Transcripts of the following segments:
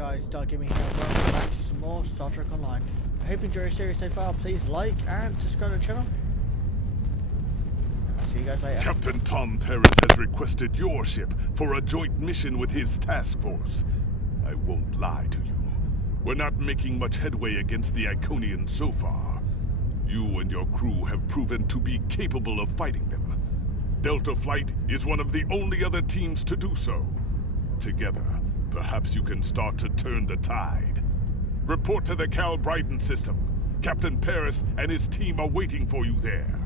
guys, Doug Gaming here, and welcome back to some more Star Trek Online. I hope you enjoy the series so far. Please like and subscribe to the channel. I'll see you guys later. Captain Tom Paris has requested your ship for a joint mission with his task force. I won't lie to you. We're not making much headway against the Iconians so far. You and your crew have proven to be capable of fighting them. Delta Flight is one of the only other teams to do so. Together, perhaps you can start to turn the tide. Report to the Cal Bryden system. Captain Paris and his team are waiting for you there.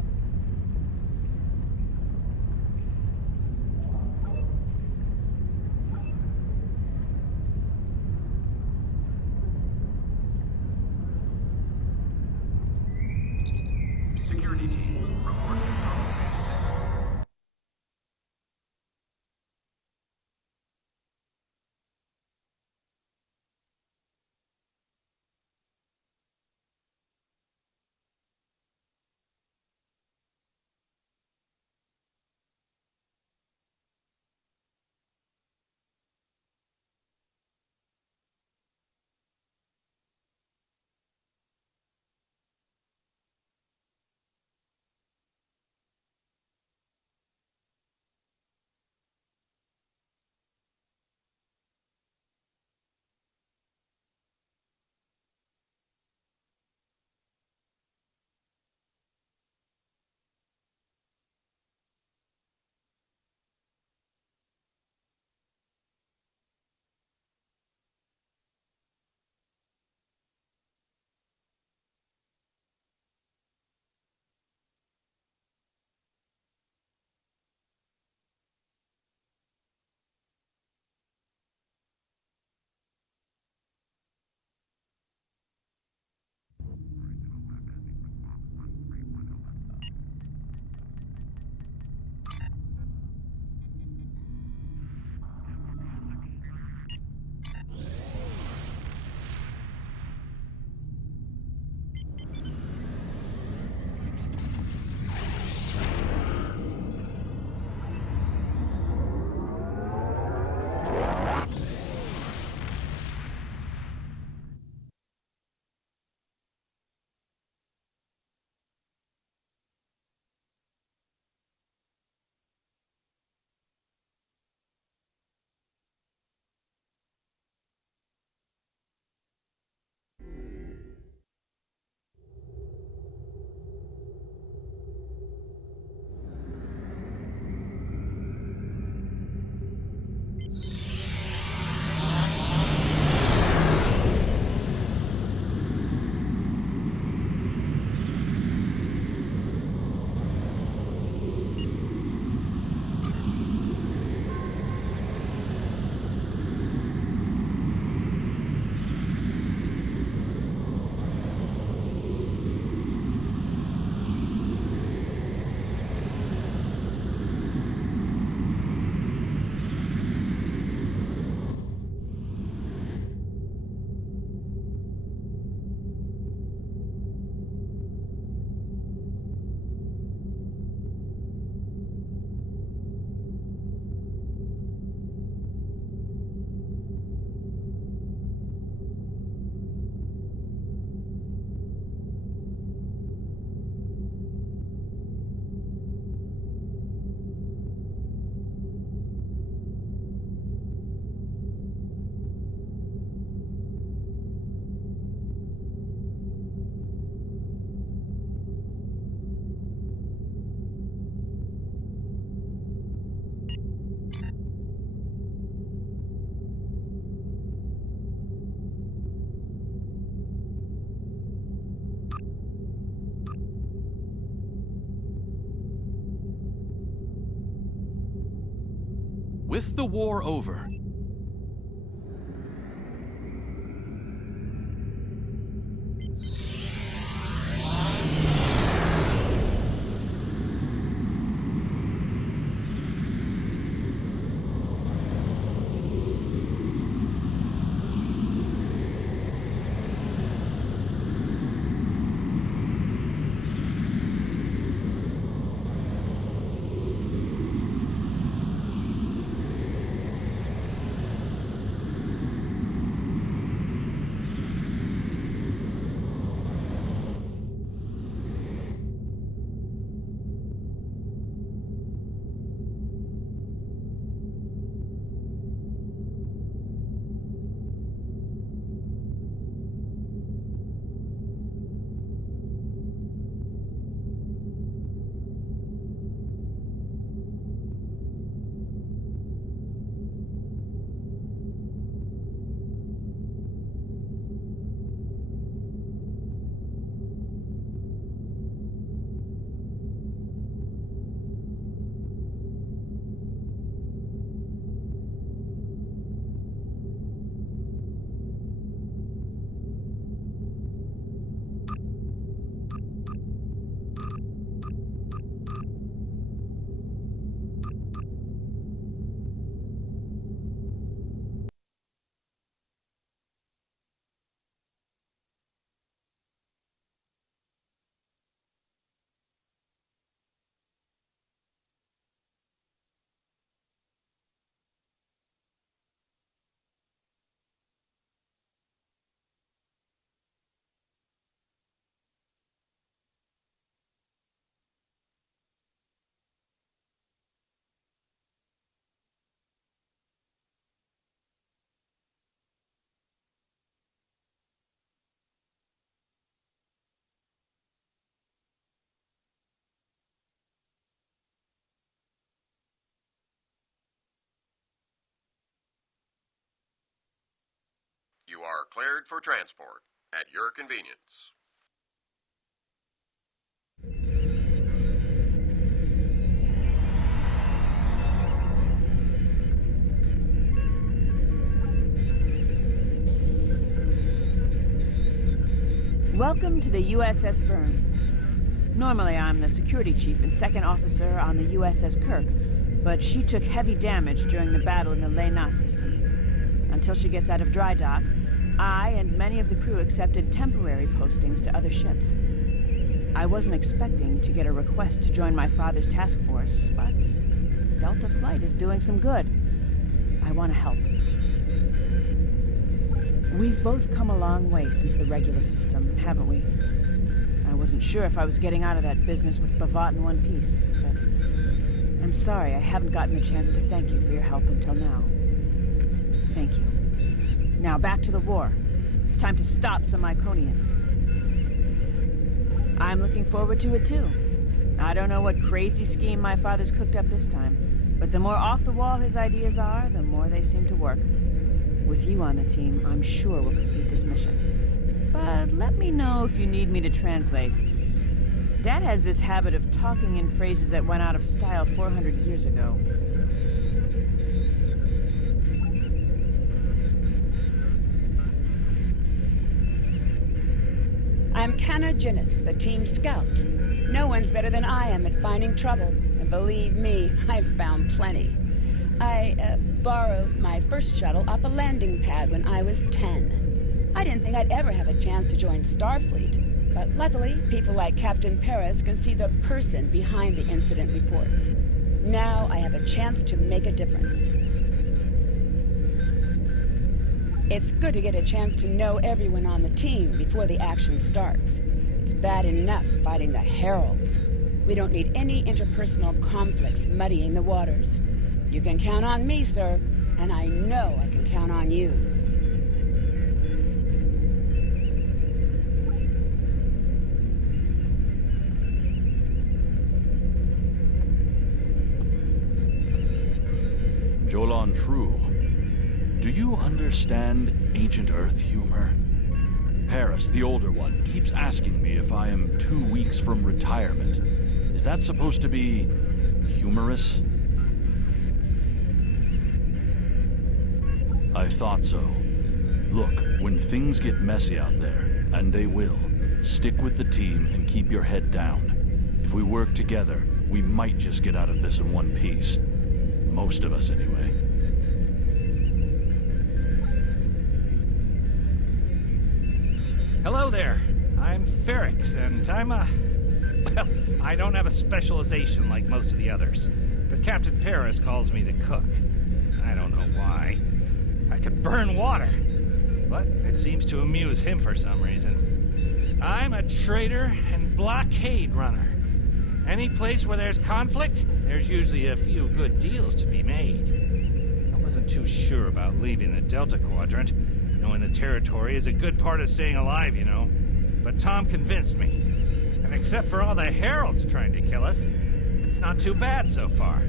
Security team, report to target. With the war over, are cleared for transport at your convenience. Welcome to the USS Byrne. Normally I'm the security chief and second officer on the USS Kirk, but she took heavy damage during the battle in the Lena system. Until she gets out of dry dock, I and many of the crew accepted temporary postings to other ships. I wasn't expecting to get a request to join my father's task force, but Delta Flight is doing some good. I want to help. We've both come a long way since the regular system, haven't we? I wasn't sure if I was getting out of that business with Bavat in one piece, but I'm sorry I haven't gotten the chance to thank you for your help until now. Thank you. Now back to the war. It's time to stop some Iconians. I'm looking forward to it too. I don't know what crazy scheme my father's cooked up this time, but the more off the wall his ideas are, the more they seem to work. With you on the team, I'm sure we'll complete this mission. But let me know if you need me to translate. Dad has this habit of talking in phrases that went out of style 400 years ago. I'm Canna Jinnis, the team scout. No one's better than I am at finding trouble, and believe me, I've found plenty. I borrowed my first shuttle off a landing pad when I was 10. I didn't think I'd ever have a chance to join Starfleet, but luckily, people like Captain Paris can see the person behind the incident reports. Now I have a chance to make a difference. It's good to get a chance to know everyone on the team before the action starts. It's bad enough fighting the Heralds. We don't need any interpersonal conflicts muddying the waters. You can count on me, sir, and I know I can count on you. Jolan True, do you understand ancient Earth humor? Paris, the older one, keeps asking me if I am 2 weeks from retirement. Is that supposed to be humorous? I thought so. Look, when things get messy out there, and they will, stick with the team and keep your head down. If we work together, we might just get out of this in one piece. Most of us, anyway. Hello there. I'm Ferrix, and I'm well, I don't have a specialization like most of the others, but Captain Paris calls me the cook. I don't know why. I could burn water, but it seems to amuse him for some reason. I'm a trader and blockade runner. Any place where there's conflict, there's usually a few good deals to be made. I wasn't too sure about leaving the Delta Quadrant, knowing the territory is a good part of staying alive, you know. But Tom convinced me. And except for all the Heralds trying to kill us, it's not too bad so far.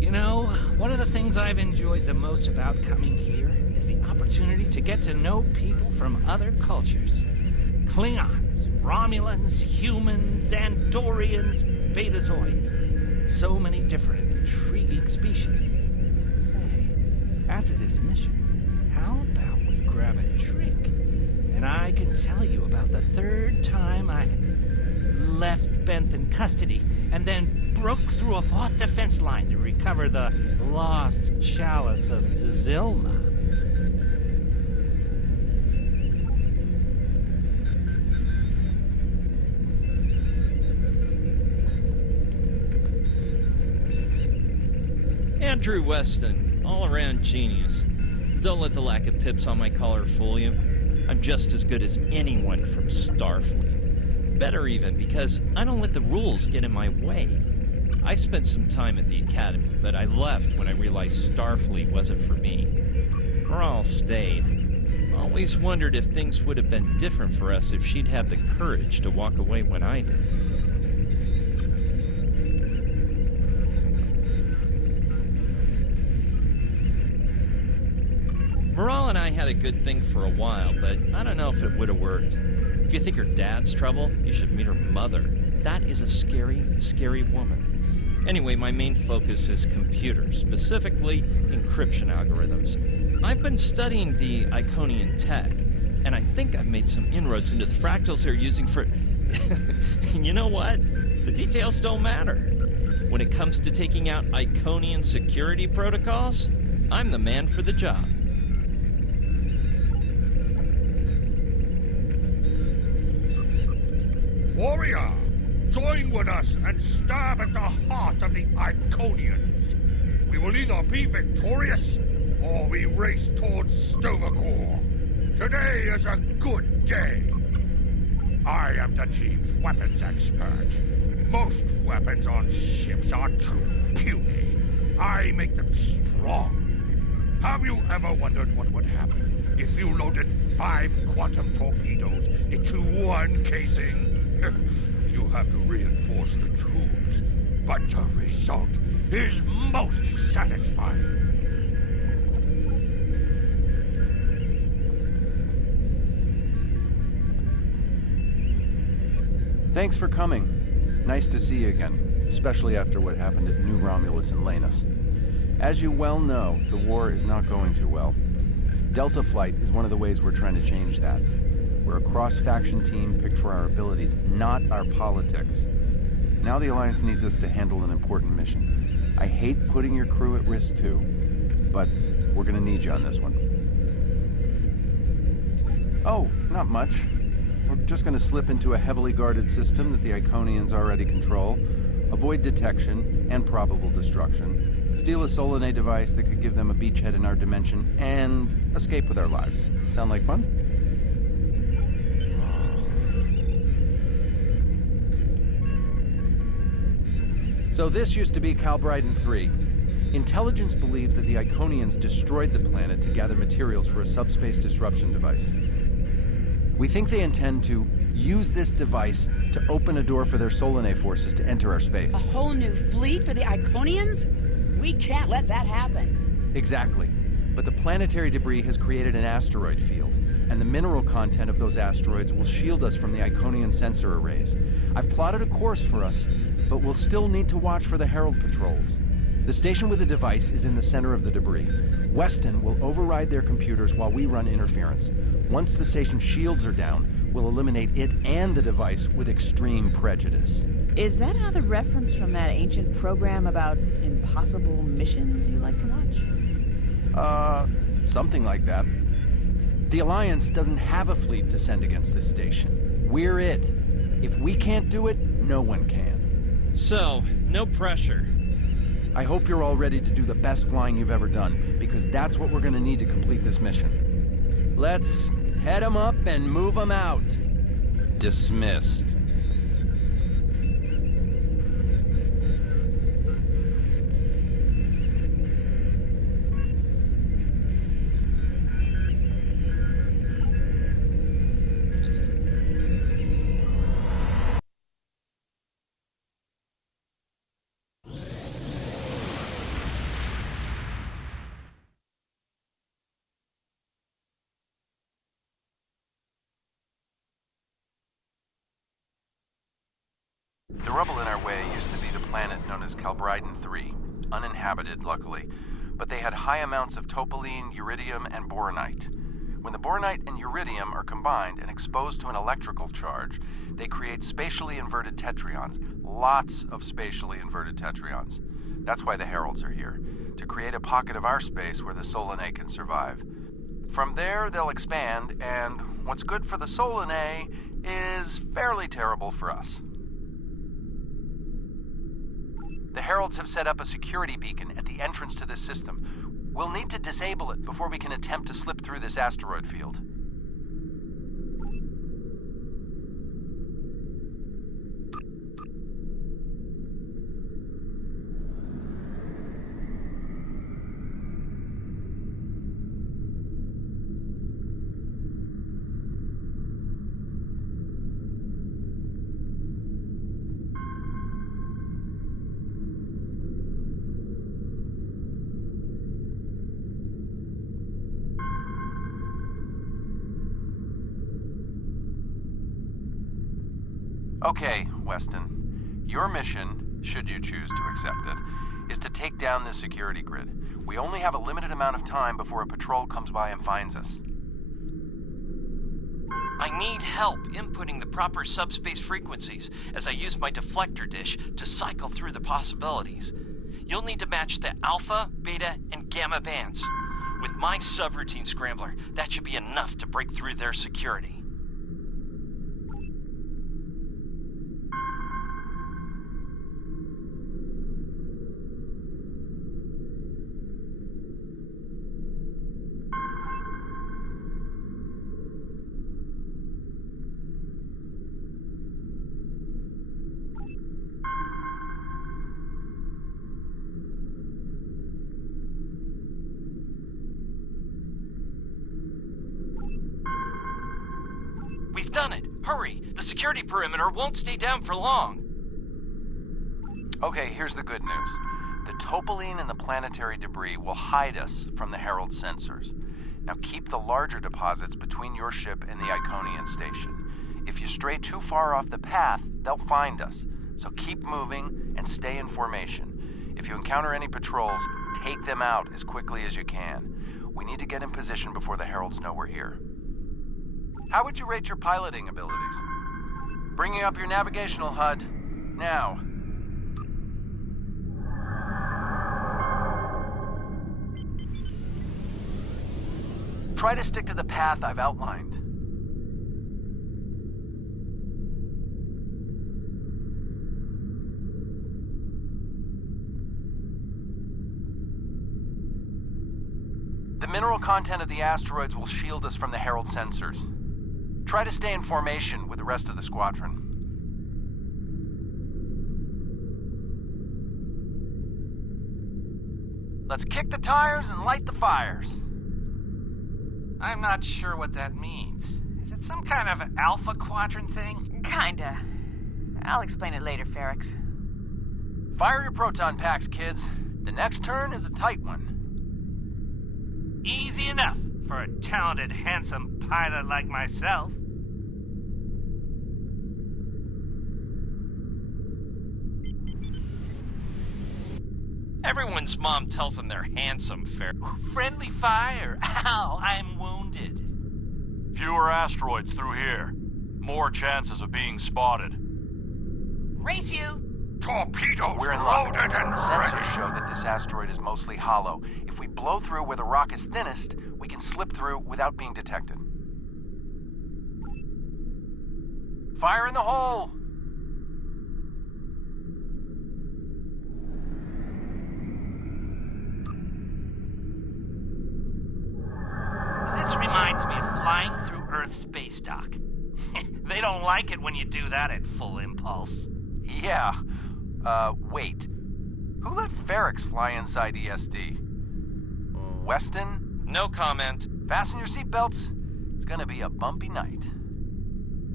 You know, one of the things I've enjoyed the most about coming here is the opportunity to get to know people from other cultures. Klingons, Romulans, humans, Andorians, Betazoids. So many different and intriguing species. Say, after this mission, how about we grab a drink? And I can tell you about the third time I left Benth in custody and then broke through a Voth defense line to recover the lost chalice of Zilma. Andrew Weston, all-around genius. Don't let the lack of pips on my collar fool you. I'm just as good as anyone from Starfleet. Better even, because I don't let the rules get in my way. I spent some time at the Academy, but I left when I realized Starfleet wasn't for me. Rahl stayed. Always wondered if things would have been different for us if she'd had the courage to walk away when I did. Morale and I had a good thing for a while, but I don't know if it would have worked. If you think her dad's trouble, you should meet her mother. That is a scary, scary woman. Anyway, my main focus is computers, specifically encryption algorithms. I've been studying the Iconian tech, and I think I've made some inroads into the fractals they're using for... You know what? The details don't matter. When it comes to taking out Iconian security protocols, I'm the man for the job. Warrior, join with us and stab at the heart of the Iconians. We will either be victorious, or we race towards Sto-vo-kor. Today is a good day. I am the team's weapons expert. Most weapons on ships are too puny. I make them strong. Have you ever wondered what would happen if you loaded 5 quantum torpedoes into one casing? You have to reinforce the tubes, but the result is most satisfying. Thanks for coming. Nice to see you again, especially after what happened at New Romulus and Lanus. As you well know, the war is not going too well. Delta Flight is one of the ways we're trying to change that. We're a cross-faction team picked for our abilities, not our politics. Now the Alliance needs us to handle an important mission. I hate putting your crew at risk too, but we're gonna need you on this one. Oh, not much. We're just gonna slip into a heavily guarded system that the Iconians already control, avoid detection and probable destruction, steal a Solanae device that could give them a beachhead in our dimension, and escape with our lives. Sound like fun? So this used to be Calbryden 3. Intelligence believes that the Iconians destroyed the planet to gather materials for a subspace disruption device. We think they intend to use this device to open a door for their Solanae forces to enter our space. A whole new fleet for the Iconians? We can't let that happen. Exactly. But the planetary debris has created an asteroid field, and the mineral content of those asteroids will shield us from the Iconian sensor arrays. I've plotted a course for us, but we'll still need to watch for the Herald patrols. The station with the device is in the center of the debris. Weston will override their computers while we run interference. Once the station shields are down, we'll eliminate it and the device with extreme prejudice. Is that another reference from that ancient program about impossible missions you like to watch? Something like that. The Alliance doesn't have a fleet to send against this station. We're it. If we can't do it, no one can. So, no pressure. I hope you're all ready to do the best flying you've ever done, because that's what we're gonna need to complete this mission. Let's head 'em up and move 'em out. Dismissed. The rubble in our way used to be the planet known as Calbryden 3, uninhabited, luckily, but they had high amounts of topoline, uridium, and boronite. When the boronite and uridium are combined and exposed to an electrical charge, they create spatially inverted tetrions, lots of spatially inverted tetrions. That's why the Heralds are here, to create a pocket of our space where the Solanae can survive. From there, they'll expand, and what's good for the Solanae is fairly terrible for us. The Heralds have set up a security beacon at the entrance to this system. We'll need to disable it before we can attempt to slip through this asteroid field. Okay, Weston. Your mission, should you choose to accept it, is to take down this security grid. We only have a limited amount of time before a patrol comes by and finds us. I need help inputting the proper subspace frequencies as I use my deflector dish to cycle through the possibilities. You'll need to match the alpha, beta, and gamma bands. With my subroutine scrambler, that should be enough to break through their security. We've done it! Hurry! The security perimeter won't stay down for long! Okay, here's the good news. The topoline and the planetary debris will hide us from the Herald sensors. Now keep the larger deposits between your ship and the Iconian station. If you stray too far off the path, they'll find us. So keep moving and stay in formation. If you encounter any patrols, take them out as quickly as you can. We need to get in position before the Heralds know we're here. How would you rate your piloting abilities? Bringing up your navigational HUD. Now. Try to stick to the path I've outlined. The mineral content of the asteroids will shield us from the Herald sensors. Try to stay in formation with the rest of the squadron. Let's kick the tires and light the fires. I'm not sure what that means. Is it some kind of Alpha Quadrant thing? Kinda. I'll explain it later, Ferrix. Fire your proton packs, kids. The next turn is a tight one. Easy enough for a talented, handsome pilot like myself. Everyone's mom tells them they're handsome, Friendly fire! Ow, I'm wounded. Fewer asteroids through here. More chances of being spotted. Race you! Torpedoes We're in luck. loaded and Sensors ready. show that this asteroid is mostly hollow. If we blow through where the rock is thinnest, we can slip through without being detected. Fire in the hole! This reminds me of flying through Earth's space dock. They don't like it when you do that at full impulse. Yeah. Wait. Who let Ferrix fly inside ESD? Weston? No comment. Fasten your seatbelts. It's gonna be a bumpy night.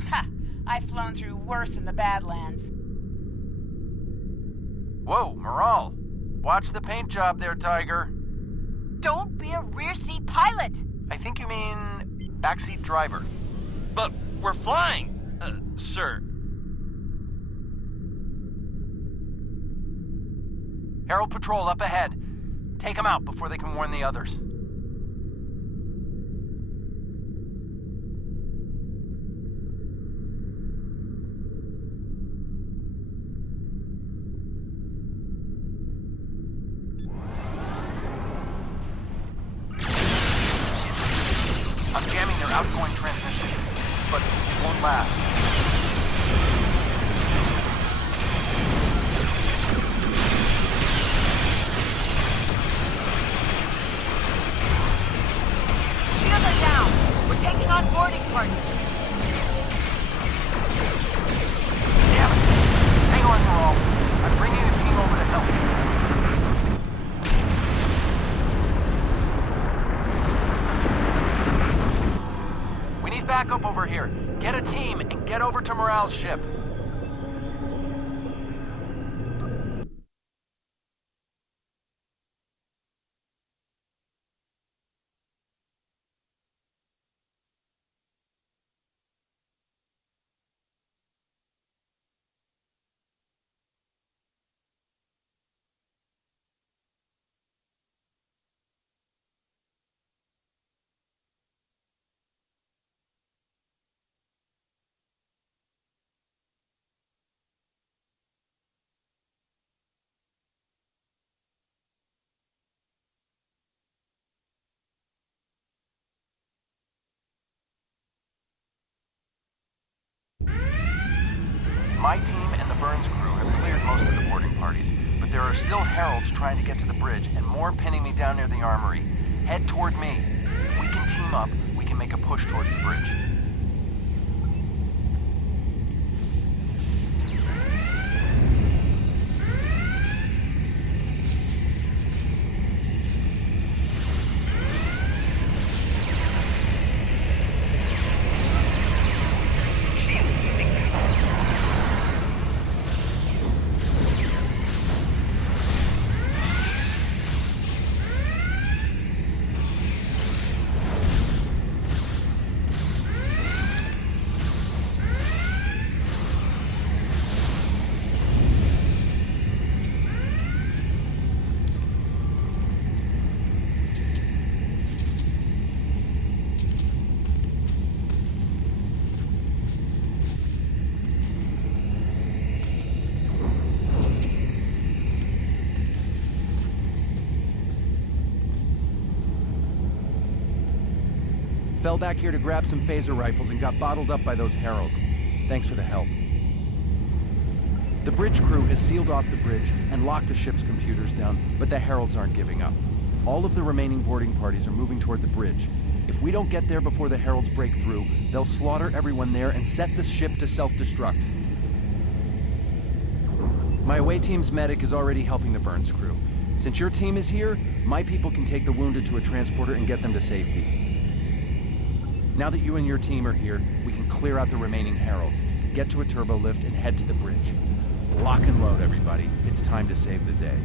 Ha! I've flown through worse in the Badlands. Whoa, Moral. Watch the paint job there, Tiger. Don't be a rear seat pilot! I think you mean backseat driver. But we're flying, sir. Herald Patrol up ahead. Take them out before they can warn the others. I'm jamming their outgoing transmissions, but it won't last. Shields are down! We're taking on boarding party! Damn it! Hang on, Moral. I'm bringing a team over to help. We need backup over here. Get a team and get over to Morale's ship. My team and the Burns crew have cleared most of the boarding parties, but there are still heralds trying to get to the bridge and more pinning me down near the armory. Head toward me. If we can team up, we can make a push towards the bridge. Fell back here to grab some phaser rifles and got bottled up by those heralds. Thanks for the help. The bridge crew has sealed off the bridge and locked the ship's computers down, but the heralds aren't giving up. All of the remaining boarding parties are moving toward the bridge. If we don't get there before the heralds break through, they'll slaughter everyone there and set the ship to self-destruct. My away team's medic is already helping the Burns crew. Since your team is here, my people can take the wounded to a transporter and get them to safety. Now that you and your team are here, we can clear out the remaining heralds, get to a turbo lift, and head to the bridge. Lock and load, everybody. It's time to save the day.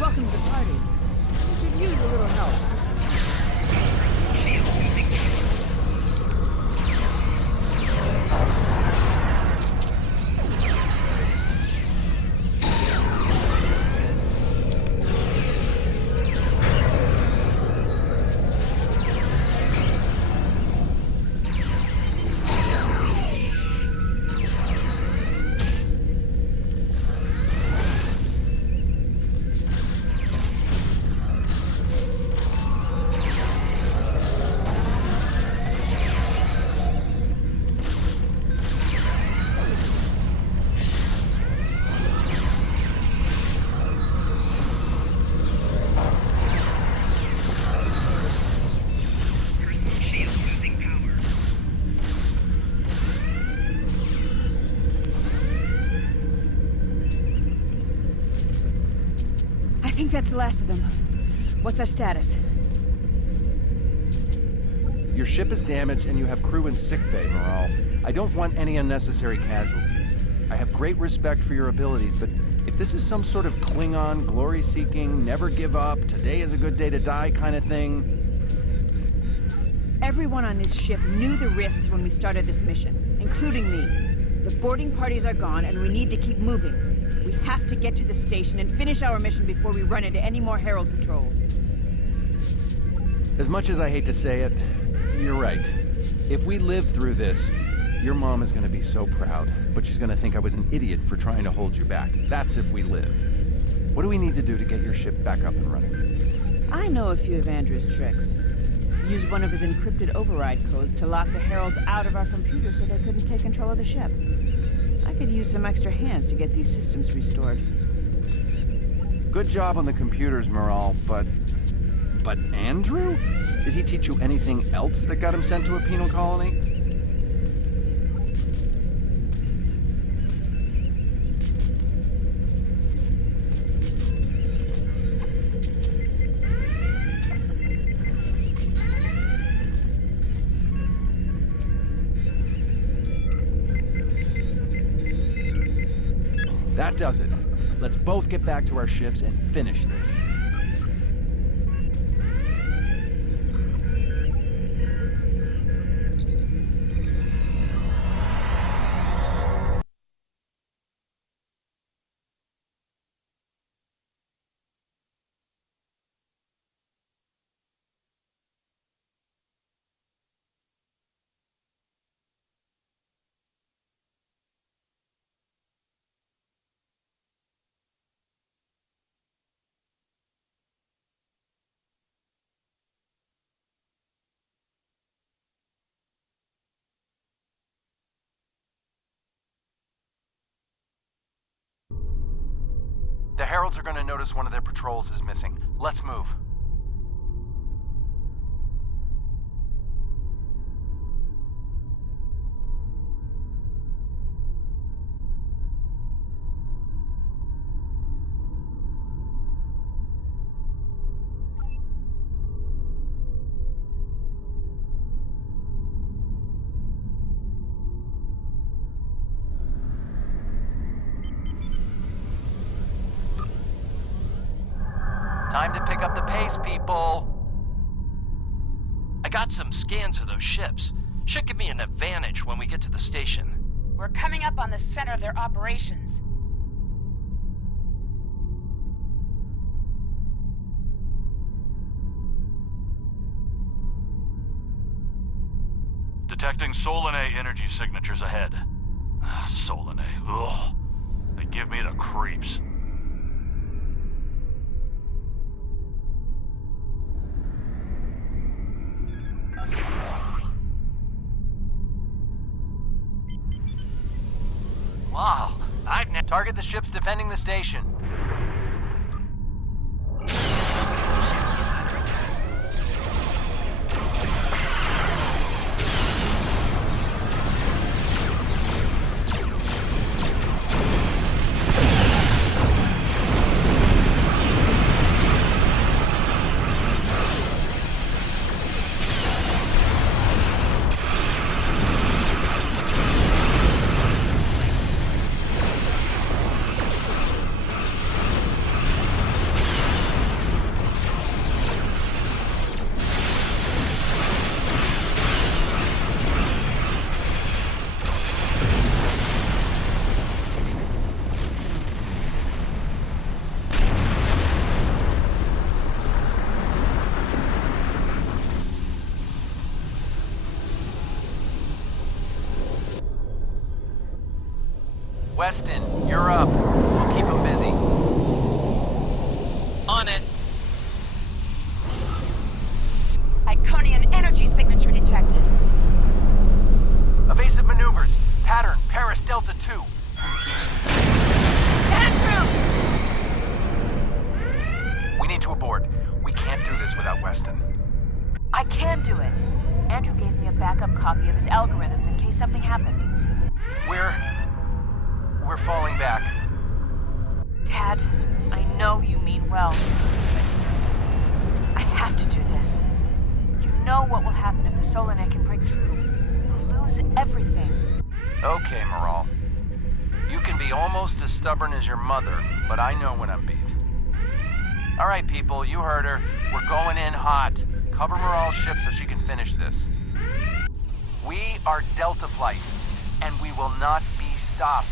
Welcome to the party. We could use a little help. I think that's the last of them. What's our status? Your ship is damaged and you have crew in sickbay, Morale. I don't want any unnecessary casualties. I have great respect for your abilities, but if this is some sort of Klingon, glory-seeking, never give up, today is a good day to die kind of thing. Everyone on this ship knew the risks when we started this mission, including me. The boarding parties are gone, and we need to keep moving. We have to get to the station and finish our mission before we run into any more Herald patrols. As much as I hate to say it, you're right. If we live through this, your mom is going to be so proud, but she's going to think I was an idiot for trying to hold you back. That's if we live. What do we need to do to get your ship back up and running? I know a few of Andrew's tricks. Used one of his encrypted override codes to lock the Heralds out of our computer so they couldn't take control of the ship. I could use some extra hands to get these systems restored. Good job on the computers, Moral, but Andrew? Did he teach you anything else that got him sent to a penal colony? That does it. Let's both get back to our ships and finish this. The Heralds are going to notice one of their patrols is missing. Let's move. Time to pick up the pace, people. I got some scans of those ships. Should give me an advantage when we get to the station. We're coming up on the center of their operations. Detecting Solanae energy signatures ahead. Solanae, ugh. They give me the creeps. Wow, Target the ships defending the station. Weston, you're up. We'll keep them busy. On it. Iconian energy signature detected. Evasive maneuvers. Pattern, Paris Delta 2. Andrew! We need to aboard. We can't do this without Weston. I can do it. Andrew gave me a backup copy of his algorithms in case something happened. We're falling back. Tad, I know you mean well. I have to do this. You know what will happen if the Solanae can break through. We'll lose everything. Okay, Moral. You can be almost as stubborn as your mother, but I know when I'm beat. All right, people, you heard her. We're going in hot. Cover Morale's ship so she can finish this. We are Delta Flight, and we will not be stopped.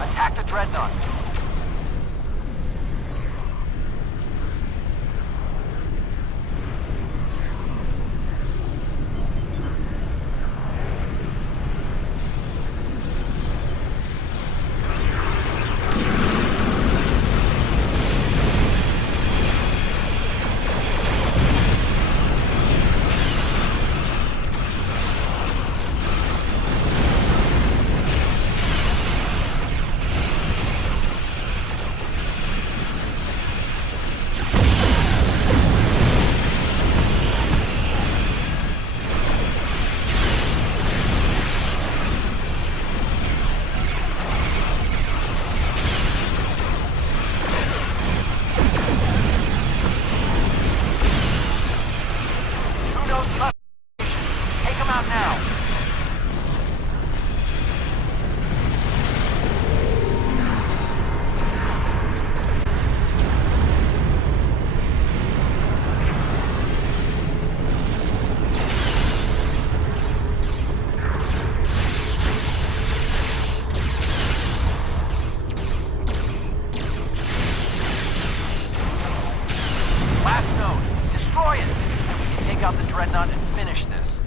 Attack the Dreadnought. Destroy it, and we can take out the Dreadnought and finish this.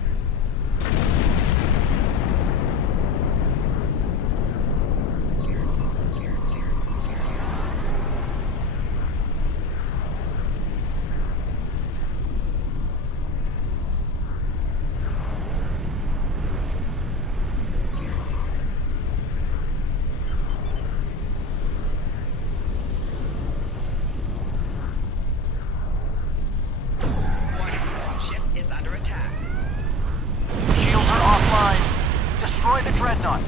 Destroy the Dreadnought.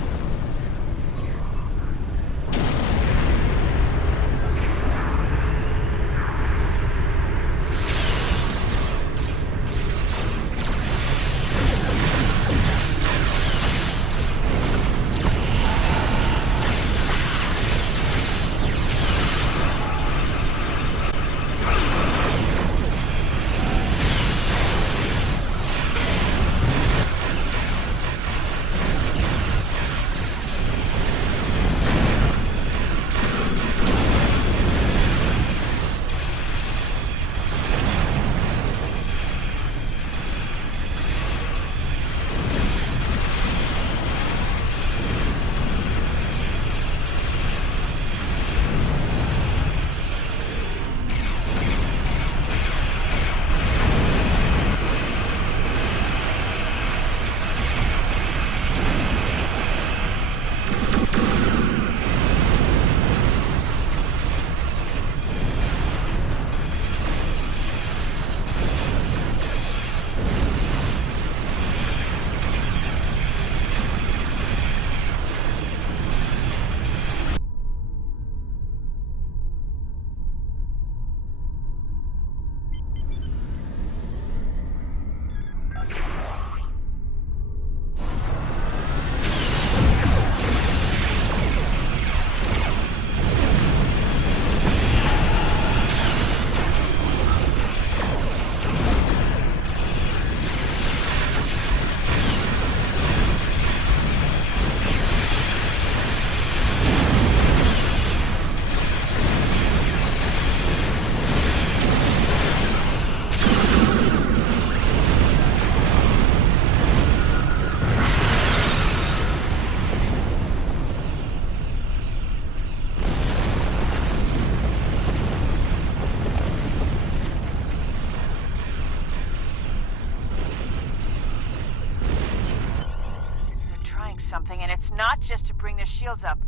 doing something, and it's not just to bring their shields up.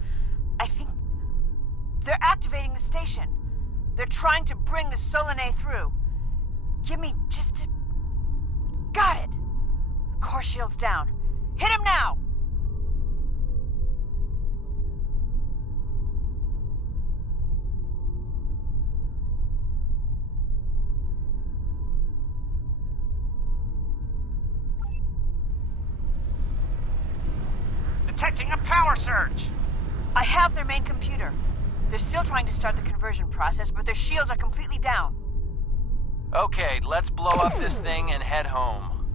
I think they're activating the station. They're trying to bring the Solanae through. Give me just a... Got it! Core shields down. Hit him now! Detecting a power surge! I have their main computer. They're still trying to start the conversion process, but their shields are completely down. Okay, let's blow up this thing and head home.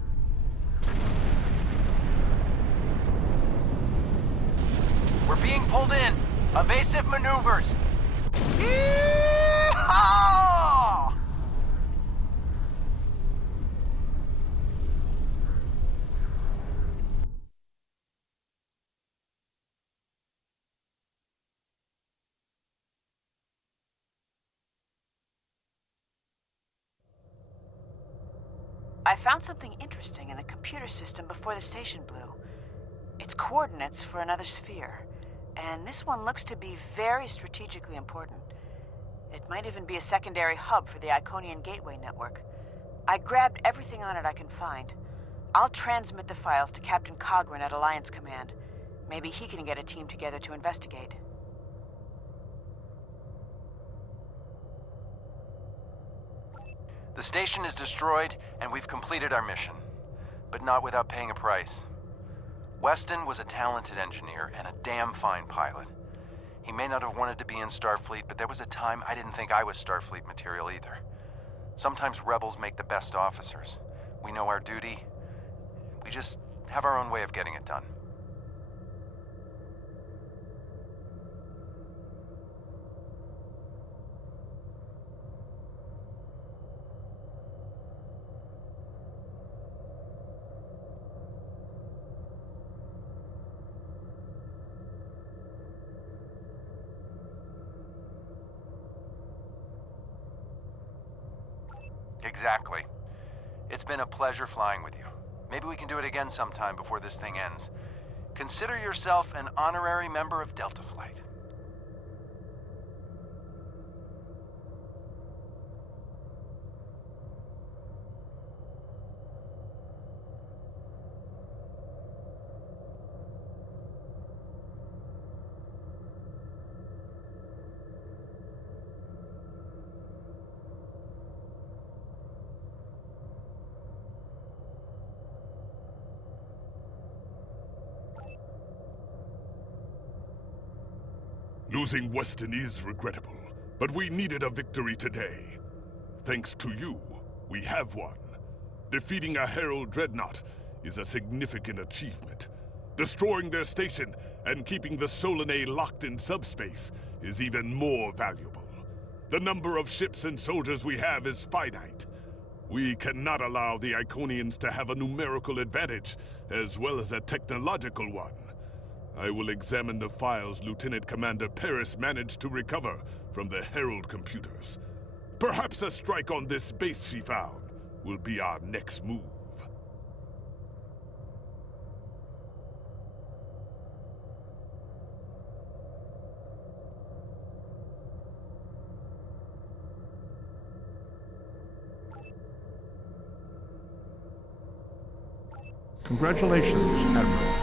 We're being pulled in. Evasive maneuvers. Yeehaw! I found something interesting in the computer system before the station blew. It's coordinates for another sphere, and this one looks to be very strategically important. It might even be a secondary hub for the Iconian Gateway network. I grabbed everything on it I can find. I'll transmit the files to Captain Cogran at Alliance Command. Maybe he can get a team together to investigate. The station is destroyed, and we've completed our mission. But not without paying a price. Weston was a talented engineer and a damn fine pilot. He may not have wanted to be in Starfleet, but there was a time I didn't think I was Starfleet material either. Sometimes rebels make the best officers. We know our duty. We just have our own way of getting it done. Exactly. It's been a pleasure flying with you. Maybe we can do it again sometime before this thing ends. Consider yourself an honorary member of Delta Flight. Losing Weston is regrettable, but we needed a victory today. Thanks to you, we have won. Defeating a Herald Dreadnought is a significant achievement. Destroying their station and keeping the Solanae locked in subspace is even more valuable. The number of ships and soldiers we have is finite. We cannot allow the Iconians to have a numerical advantage, as well as a technological one. I will examine the files Lieutenant Commander Paris managed to recover from the Herald computers. Perhaps a strike on this base she found will be our next move. Congratulations, Admiral.